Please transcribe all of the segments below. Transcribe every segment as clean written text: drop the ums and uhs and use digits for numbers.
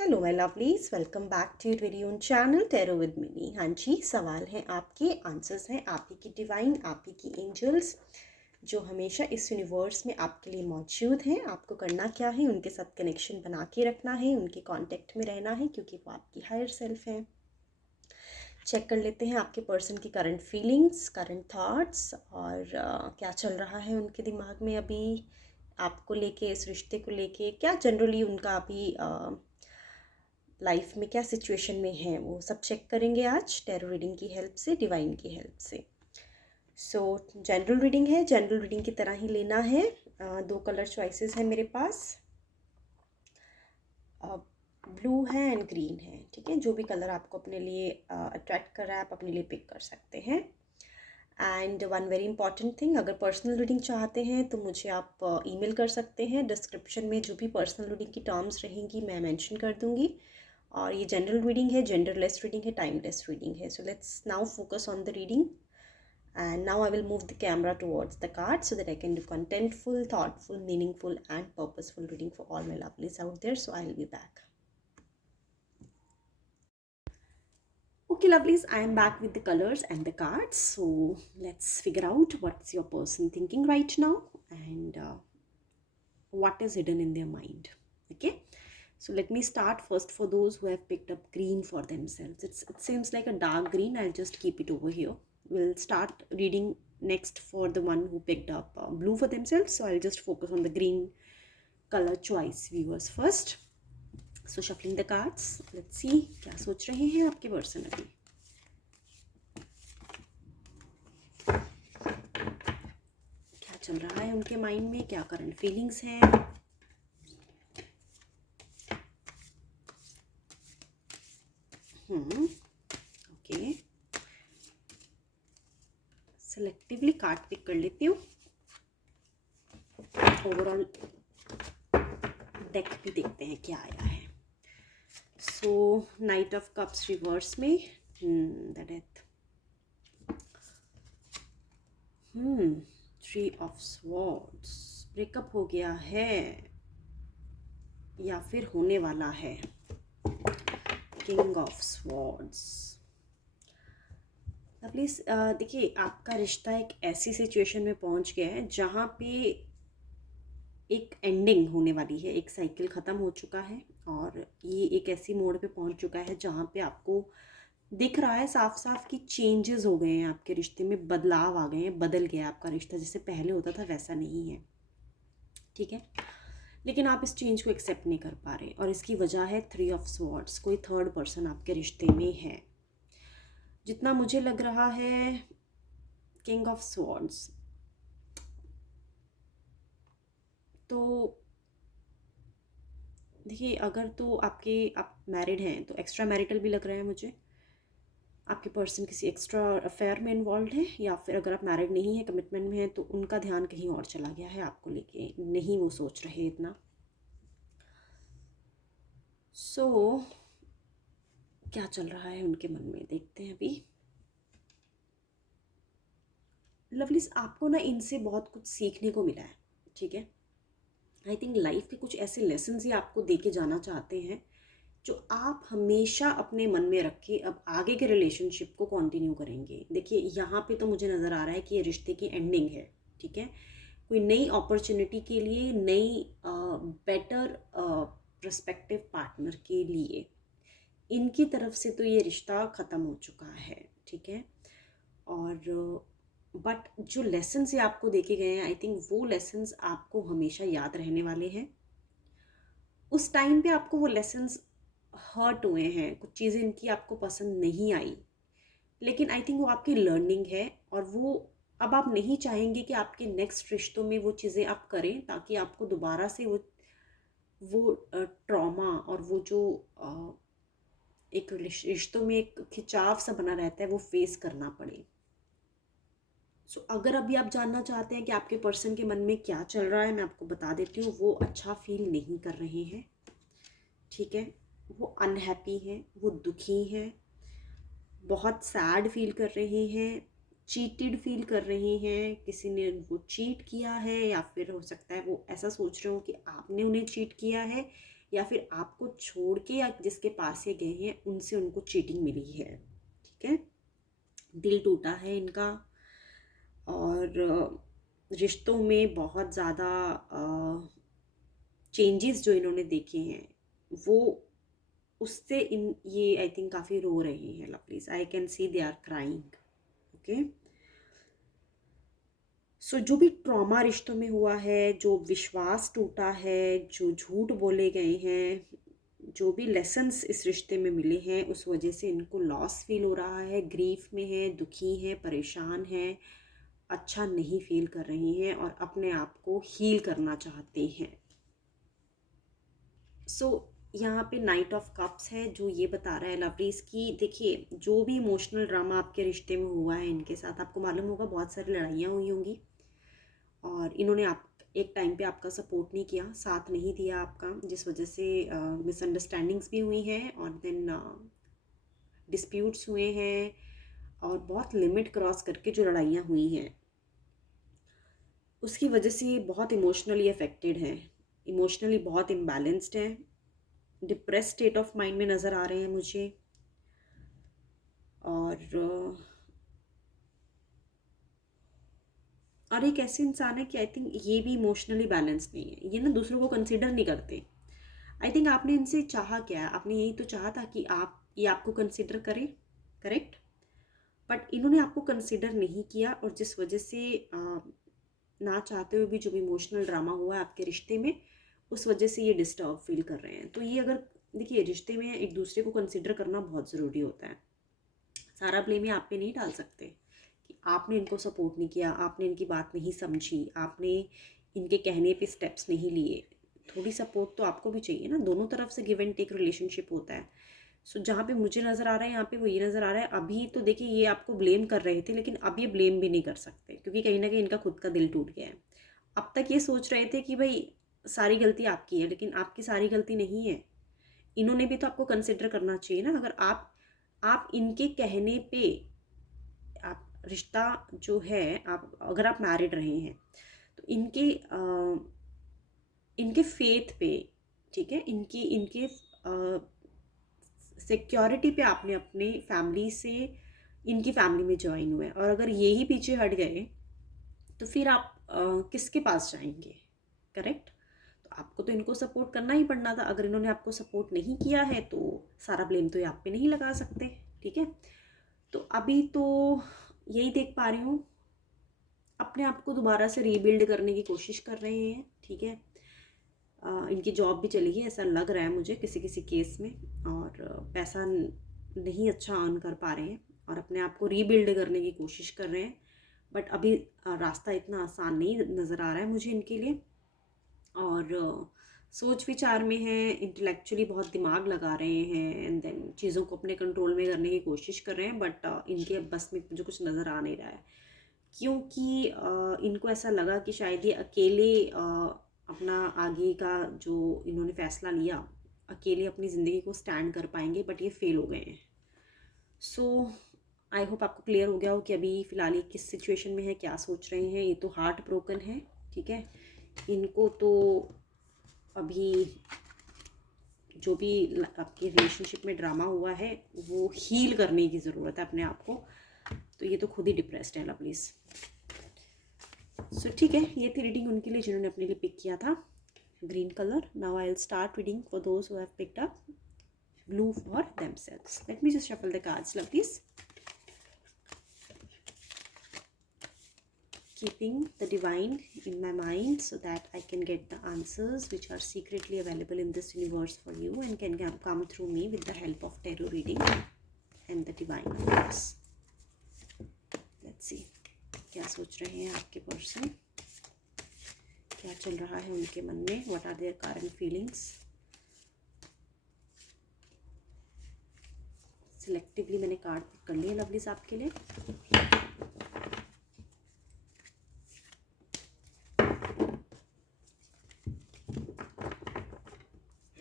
Hello my lovelies, welcome back to your very own channel tarot with Mini. हाँ जी, सवाल हैं आपके, आंसर्स हैं आप ही की डिवाइन, आप ही की एंजल्स जो हमेशा इस यूनिवर्स में आपके लिए मौजूद हैं। आपको करना क्या है, उनके साथ कनेक्शन बना के रखना है, उनके कांटेक्ट में रहना है, क्योंकि वो आपकी हायर सेल्फ हैं। चेक कर लेते हैं आपके पर्सन की करंट फीलिंग्स, करंट थॉट्स और क्या चल रहा है उनके दिमाग में अभी आपको लेके, इस रिश्ते को लेके, क्या जनरली उनका अभी लाइफ में क्या सिचुएशन में है, वो सब चेक करेंगे आज टैरो रीडिंग की हेल्प से, डिवाइन की हेल्प से। सो जनरल रीडिंग है, जनरल रीडिंग की तरह ही लेना है। दो कलर चॉइसेस हैं मेरे पास, ब्लू है एंड ग्रीन है। ठीक है, जो भी कलर आपको अपने लिए अट्रैक्ट कर रहा है आप अपने लिए पिक कर सकते हैं। And one very important thing, अगर पर्सनल रीडिंग चाहते हैं तो मुझे आप ईमेल कर सकते हैं। डिस्क्रिप्शन में जो भी पर्सनल रीडिंग की टर्म्स रहेंगी मैं मेंशन कर दूंगी। और ये जनरल रीडिंग है, जेंडरलेस रीडिंग है, टाइमलेस रीडिंग है। So let's now focus on the reading and now I will move the camera towards the card so that I can do contentful, thoughtful, meaningful and purposeful reading for all my lovelies out there. So I'll be back. Okay lovelies, I am back with the colors and the cards. So let's figure out what's your person thinking right now and what is hidden in their mind. Okay, so let me start first for those who have picked up green for themselves. It seems like a dark green. I'll just keep it over here. We'll start reading next for the one who picked up blue for themselves. So I'll just focus on the green color choice viewers first. So shuffling the cards, let's see क्या सोच रहे हैं आपके person अभी। क्या चल रहा है उनके माइंड में, क्या करंट फीलिंग्स हैं। ओके, सेलेक्टिवली कार्ड पिक कर लेती हूँ। ओवरऑल डेक भी देखते हैं क्या आया है। सो नाइट ऑफ कप्स रिवर्स में the death, three of swords, breakup हो गया है या फिर होने वाला है। किंग ऑफ स्वॉर्ड्स, प्लीज देखिए आपका रिश्ता एक ऐसी सिचुएशन में पहुंच गया है जहाँ पे एक एंडिंग होने वाली है, एक साइकिल ख़त्म हो चुका है और ये एक ऐसी मोड़ पे पहुंच चुका है जहाँ पे आपको दिख रहा है साफ साफ कि चेंजेस हो गए हैं आपके रिश्ते में, बदलाव आ गए हैं, बदल गया आपका रिश्ता, जैसे पहले होता था वैसा नहीं है। ठीक है, लेकिन आप इस चेंज को एक्सेप्ट नहीं कर पा रहे और इसकी वजह है थ्री ऑफ स्वॉर्ड्स। कोई थर्ड पर्सन आपके रिश्ते में है, जितना मुझे लग रहा है। किंग ऑफ स्वॉर्ड्स, तो देखिए अगर तो आप मैरिड हैं तो एक्स्ट्रा मैरिटल भी लग रहा है मुझे, आपके पर्सन किसी एक्स्ट्रा अफेयर में इन्वॉल्व है, या फिर अगर आप मैरिड नहीं है, कमिटमेंट में है, तो उनका ध्यान कहीं और चला गया है आपको लेके, नहीं वो सोच रहे इतना। सो क्या चल रहा है उनके मन में देखते हैं अभी। लवलीज, आपको ना इनसे बहुत कुछ सीखने को मिला है। ठीक है, आई थिंक लाइफ के कुछ ऐसे लेसन्स ही आपको दे के जाना चाहते हैं जो आप हमेशा अपने मन में रख के अब आगे के रिलेशनशिप को कंटिन्यू करेंगे। देखिए यहाँ पे तो मुझे नज़र आ रहा है कि ये रिश्ते की एंडिंग है। ठीक है, कोई नई अपॉर्चुनिटी के लिए, नई बेटर पर्सपेक्टिव पार्टनर के लिए इनकी तरफ से तो ये रिश्ता ख़त्म हो चुका है। ठीक है, और बट जो लेसन्स ये आपको देके गए हैं, आई थिंक वो लेसन्स आपको हमेशा याद रहने वाले हैं। उस टाइम पे आपको वो लेसन्स हर्ट हुए हैं, कुछ चीज़ें इनकी आपको पसंद नहीं आई, लेकिन आई थिंक वो आपकी लर्निंग है और वो अब आप नहीं चाहेंगे कि आपके नेक्स्ट रिश्तों में वो चीज़ें आप करें, ताकि आपको दोबारा से वो ट्रॉमा और वो जो एक रिश्तों में एक खिंचाव सा बना रहता है वो फेस करना पड़े। सो अगर अभी आप जानना चाहते हैं कि आपके पर्सन के मन में क्या चल रहा है, मैं आपको बता देती हूँ, वो अच्छा फील नहीं कर रहे हैं। ठीक है, वो अनहैप्पी हैं, वो दुखी हैं, बहुत सैड फील कर रहे हैं, चीटेड फील कर रहे हैं, किसी ने वो चीट किया है, या फिर हो सकता है वो ऐसा सोच रहे हो कि आपने उन्हें चीट किया है, या फिर आपको छोड़ के या जिसके पास ये गए हैं उनसे उनको चीटिंग मिली है, ठीक है। दिल टूटा है इनका, और रिश्तों में बहुत ज़्यादा चेंजेस जो इन्होंने देखे हैं वो उससे इन ये आई थिंक काफ़ी रो रहे हैं lovelies. I can see they are crying. Okay, so जो भी ट्रॉमा रिश्तों में हुआ है, जो विश्वास टूटा है, जो झूठ बोले गए हैं, जो भी लेसन्स इस रिश्ते में मिले हैं, उस वजह से इनको लॉस फील हो रहा है, ग्रीफ में है, दुखी है, परेशान है, अच्छा नहीं फील कर रहे हैं और अपने आप को हील करना चाहते हैं। सो यहाँ पे नाइट ऑफ कप्स है जो ये बता रहा है लवलीज की देखिए, जो भी इमोशनल ड्रामा आपके रिश्ते में हुआ है इनके साथ, आपको मालूम होगा बहुत सारी लड़ाइयाँ हुई होंगी और इन्होंने आप एक टाइम पे आपका सपोर्ट नहीं किया, साथ नहीं दिया आपका, जिस वजह से मिसअंडरस्टैंडिंग्स भी हुई हैं और देन डिस्प्यूट्स हुए हैं और बहुत लिमिट क्रॉस करके जो लड़ाइयाँ हुई हैं उसकी वजह से बहुत इमोशनली अफेक्टेड हैं, इमोशनली बहुत इम्बैलेंस्ड हैं, डिप्रेस स्टेट ऑफ माइंड में नज़र आ रहे हैं मुझे। और एक ऐसे इंसान है कि आई थिंक ये भी इमोशनली बैलेंस नहीं है, ये ना दूसरों को कंसिडर नहीं करते। आई थिंक आपने इनसे चाहा क्या है, आपने यही तो चाहा था कि आप ये आपको कंसिडर करें, करेक्ट। बट इन्होंने आपको कंसिडर नहीं किया और जिस वजह से ना चाहते हुए भी जो इमोशनल ड्रामा हुआ है आपके रिश्ते में, उस वजह से ये डिस्टर्ब फील कर रहे हैं। तो ये अगर देखिए, रिश्ते में एक दूसरे को कंसिडर करना बहुत ज़रूरी होता है। सारा ब्लेम ये आप पे नहीं डाल सकते कि आपने इनको सपोर्ट नहीं किया, आपने इनकी बात नहीं समझी, आपने इनके कहने पे स्टेप्स नहीं लिए। थोड़ी सपोर्ट तो आपको भी चाहिए ना, दोनों तरफ से गिव एंड टेक रिलेशनशिप होता है। सो जहाँ पे मुझे नज़र आ रहा है यहाँ पे वो ये नज़र आ रहा है, अभी तो देखिए ये आपको ब्लेम कर रहे थे लेकिन अब ये ब्लेम भी नहीं कर सकते क्योंकि कहीं ना कहीं इनका खुद का दिल टूट गया है। अब तक ये सोच रहे थे कि भाई सारी गलती आपकी है, लेकिन आपकी सारी गलती नहीं है, इन्होंने भी तो आपको कंसिडर करना चाहिए ना। अगर आप इनके कहने पे आप रिश्ता जो है, आप अगर आप मैरिड रहे हैं तो इनके फेथ पे, ठीक है, इनकी इनके सिक्योरिटी पे आपने अपने फैमिली से इनकी फैमिली में ज्वाइन हुए, और अगर ये ही पीछे हट गए तो फिर आप किसके पास जाएंगे, करेक्ट। तो आपको तो इनको सपोर्ट करना ही पड़ना था। अगर इन्होंने आपको सपोर्ट नहीं किया है तो सारा ब्लेम तो ये आप पे नहीं लगा सकते, ठीक है। तो अभी तो यही देख पा रही हूँ, अपने आप को दोबारा से रीबिल्ड करने की कोशिश कर रहे हैं, ठीक है। इनकी जॉब भी चली गई ऐसा लग रहा है मुझे किसी किसी केस में, और पैसा नहीं अच्छा अर्न कर पा रहे हैं और अपने आप को रीबिल्ड करने की कोशिश कर रहे हैं। बट अभी रास्ता इतना आसान नहीं नज़र आ रहा है मुझे इनके लिए, और सोच विचार में हैं, इंटेलेक्चुअली बहुत दिमाग लगा रहे हैं एंड देन चीज़ों को अपने कंट्रोल में करने की कोशिश कर रहे हैं, बट इनके बस में मुझे कुछ नज़र आ नहीं रहा है क्योंकि इनको ऐसा लगा कि शायद ये अकेले अपना आगे का जो इन्होंने फ़ैसला लिया, अकेले अपनी ज़िंदगी को स्टैंड कर पाएंगे, बट ये फेल हो गए हैं। सो आई होप आपको क्लियर हो गया हो कि अभी फ़िलहाल ये किस सिचुएशन में है, क्या सोच रहे हैं। ये तो हार्ट ब्रोकन है, ठीक है। इनको तो अभी जो भी आपके रिलेशनशिप में ड्रामा हुआ है वो हील करने की ज़रूरत है अपने आप को। तो ये तो खुद ही डिप्रेस्ड है लवलीज। सो ठीक है, ये थी रीडिंग उनके लिए जिन्होंने अपने लिए पिक किया था green colour. Now I will start reading for those who have picked up blue for themselves. Let me just shuffle the cards, lovelies. Keeping the divine in my mind so that I can get the answers which are secretly available in this universe for you and can come through me with the help of tarot reading and the divine, of course. Let's see क्या सोच रहे हैं आपके person, क्या चल रहा है उनके मन में, what are their current feelings. Selectively मैंने कार्ड पिक कर लिए लवलीज आपके लिए।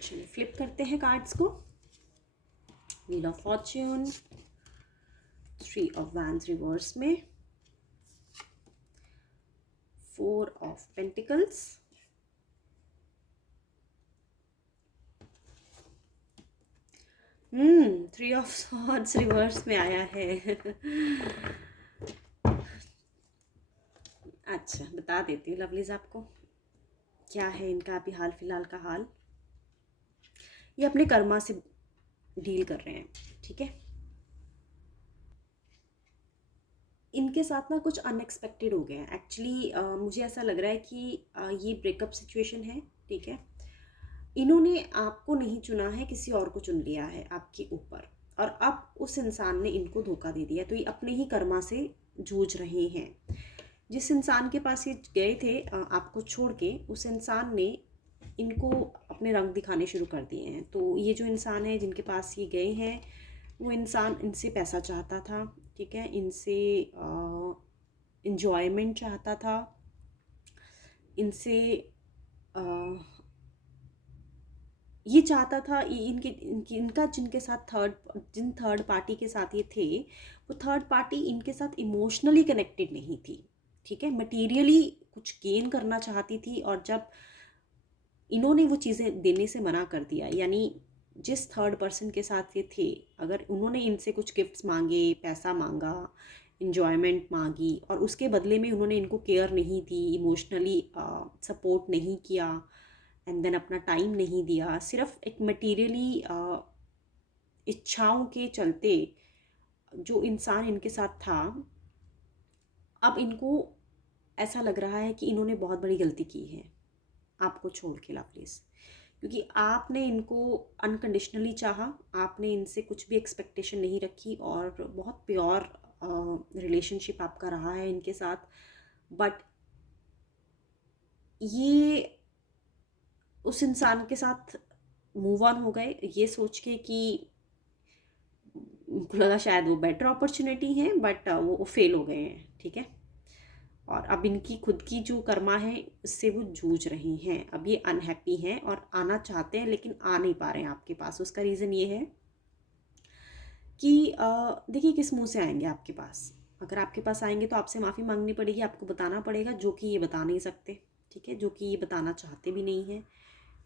चलिए फ्लिप करते हैं कार्ड्स को। Wheel of Fortune, 3 of wands reverse में, 4 of pentacles, three of swords reverse में आया है। अच्छा, बता देती हूँ लवलीज आपको क्या है इनका अभी हाल फिलहाल का हाल। ये अपने कर्मा से डील कर रहे हैं, ठीक है। इनके साथ ना कुछ अनएक्सपेक्टेड हो गया है एक्चुअली। मुझे ऐसा लग रहा है कि ये ब्रेकअप सिचुएशन है, ठीक है। इन्होंने आपको नहीं चुना है, किसी और को चुन लिया है आपके ऊपर, और अब उस इंसान ने इनको धोखा दे दिया, तो ये अपने ही कर्मा से जूझ रहे हैं। जिस इंसान के पास ये गए थे आपको छोड़ के, उस इंसान ने इनको अपने रंग दिखाने शुरू कर दिए हैं। तो ये जो इंसान है जिनके पास ये गए हैं, वो इंसान इनसे पैसा चाहता था, ठीक है, इनसे इंजॉयमेंट चाहता था, इनसे ये चाहता था, इनका जिनके साथ जिन थर्ड पार्टी के साथ ये थे, वो थर्ड पार्टी इनके साथ इमोशनली कनेक्टेड नहीं थी, ठीक है, मटेरियली कुछ गेन करना चाहती थी। और जब इन्होंने वो चीज़ें देने से मना कर दिया, यानी जिस थर्ड पर्सन के साथ ये थे, अगर उन्होंने इनसे कुछ गिफ्ट्स मांगे, पैसा मांगा, इन्जॉयमेंट मांगी, और उसके बदले में उन्होंने इनको केयर नहीं दी, इमोशनली सपोर्ट नहीं किया, एंड देन अपना टाइम नहीं दिया, सिर्फ एक मटेरियली इच्छाओं के चलते जो इंसान इनके साथ था, अब इनको ऐसा लग रहा है कि इन्होंने बहुत बड़ी गलती की है आपको छोड़ के लवलीज। क्योंकि आपने इनको अनकंडीशनली चाहा, आपने इनसे कुछ भी एक्सपेक्टेशन नहीं रखी, और बहुत प्योर रिलेशनशिप आपका रहा है इनके साथ। बट ये उस इंसान के साथ मूव ऑन हो गए ये सोच के कि उनको लगा शायद वो बेटर अपॉर्चुनिटी है, बट वो फेल हो गए हैं, ठीक है। और अब इनकी खुद की जो कर्मा है उससे वो जूझ रही हैं। अब ये अनहैप्पी हैं और आना चाहते हैं लेकिन आ नहीं पा रहे हैं आपके पास। उसका रीज़न ये है कि देखिए किस मुंह से आएंगे आपके पास। अगर आपके पास आएंगे तो आपसे माफ़ी मांगनी पड़ेगी, आपको बताना पड़ेगा, जो कि ये बता नहीं सकते, ठीक है, जो कि ये बताना चाहते भी नहीं हैं।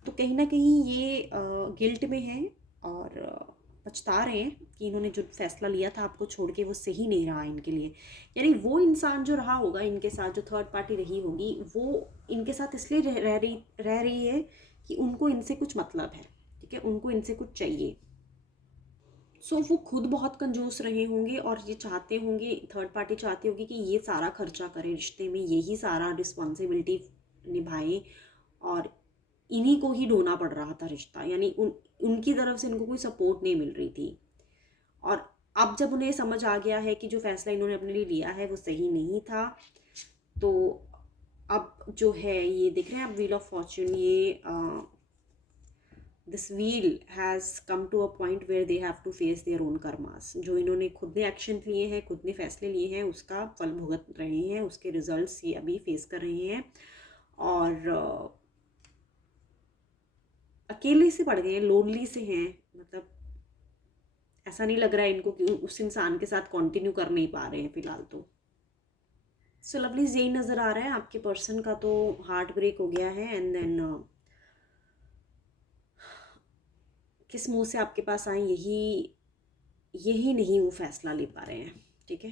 तो कहीं ना कहीं ये गिल्ट में हैं और पछता रहे हैं कि इन्होंने जो फैसला लिया था आपको छोड़ के वो सही नहीं रहा इनके लिए। यानी वो इंसान जो रहा होगा इनके साथ, जो थर्ड पार्टी रही होगी, वो इनके साथ इसलिए रह रही है कि उनको इनसे कुछ मतलब है, ठीक है, उनको इनसे कुछ चाहिए। सो वो खुद बहुत कंजूस रहे होंगे और ये चाहते होंगे, थर्ड पार्टी चाहती होगी कि ये सारा खर्चा करे रिश्ते में, यही सारा रिस्पॉन्सिबिलिटी निभाए, और इन्हीं को ही ढोना पड़ रहा था रिश्ता। यानी उनकी तरफ से इनको कोई सपोर्ट नहीं मिल रही थी। और अब जब उन्हें समझ आ गया है कि जो फैसला इन्होंने अपने लिए लिया है वो सही नहीं था, तो अब जो है ये देख रहे हैं आप व्हील ऑफ फॉर्च्यून, ये this wheel has come to a point where they have to face their own karmas. जो इन्होंने खुद ने एक्शन लिए हैं, खुद ने फैसले लिए हैं, उसका फल भुगत रहे हैं, उसके रिजल्ट्स ये अभी फेस कर रहे हैं। और अकेले से पड़ गए हैं, लोनली से हैं, मतलब ऐसा नहीं लग रहा है इनको कि उस इंसान के साथ कंटिन्यू कर नहीं पा रहे हैं फिलहाल तो। सो लवलीज यही नज़र आ रहा है आपके पर्सन का तो हार्ट ब्रेक हो गया है, एंड देन किस मुंह से आपके पास आए यही नहीं वो फैसला ले पा रहे हैं, ठीक है।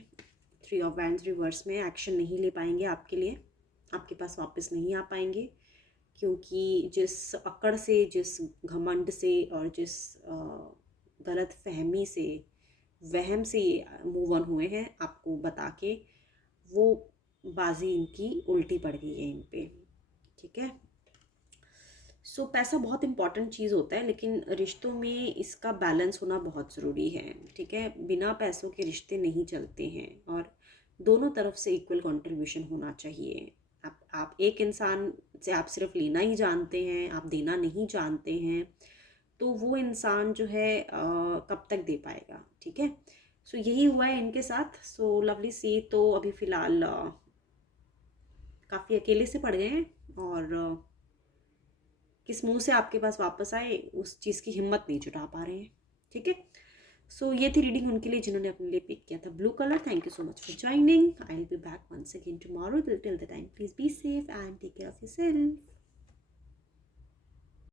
थ्री ऑफ वैंड्स रिवर्स में एक्शन नहीं ले पाएंगे आपके लिए, आपके पास वापस नहीं आ पाएंगे, क्योंकि जिस अकड़ से, जिस घमंड से, और जिस गलत फहमी से, वहम से मूव ऑन हुए हैं आपको बता के, वो बाजी इनकी उल्टी पड़ गई है इन पे, ठीक है। सो पैसा बहुत इंपॉर्टेंट चीज़ होता है, लेकिन रिश्तों में इसका बैलेंस होना बहुत ज़रूरी है, ठीक है। बिना पैसों के रिश्ते नहीं चलते हैं, और दोनों तरफ से इक्वल कंट्रीब्यूशन होना चाहिए। आप एक इंसान से आप सिर्फ लेना ही जानते हैं, आप देना नहीं जानते हैं, तो वो इंसान जो है कब तक दे पाएगा, ठीक है। सो यही हुआ है इनके साथ। सो लवली सी तो अभी फ़िलहाल काफ़ी अकेले से पड़ गए हैं, और किस मुंह से आपके पास वापस आए उस चीज़ की हिम्मत नहीं जुटा पा रहे हैं, ठीक है। सो ये थी रीडिंग उनके लिए जिन्होंने अपने लिए पिक किया था blue colour. Thank you so much for joining. I will be back once again tomorrow. Till the time please be safe and take care of yourself.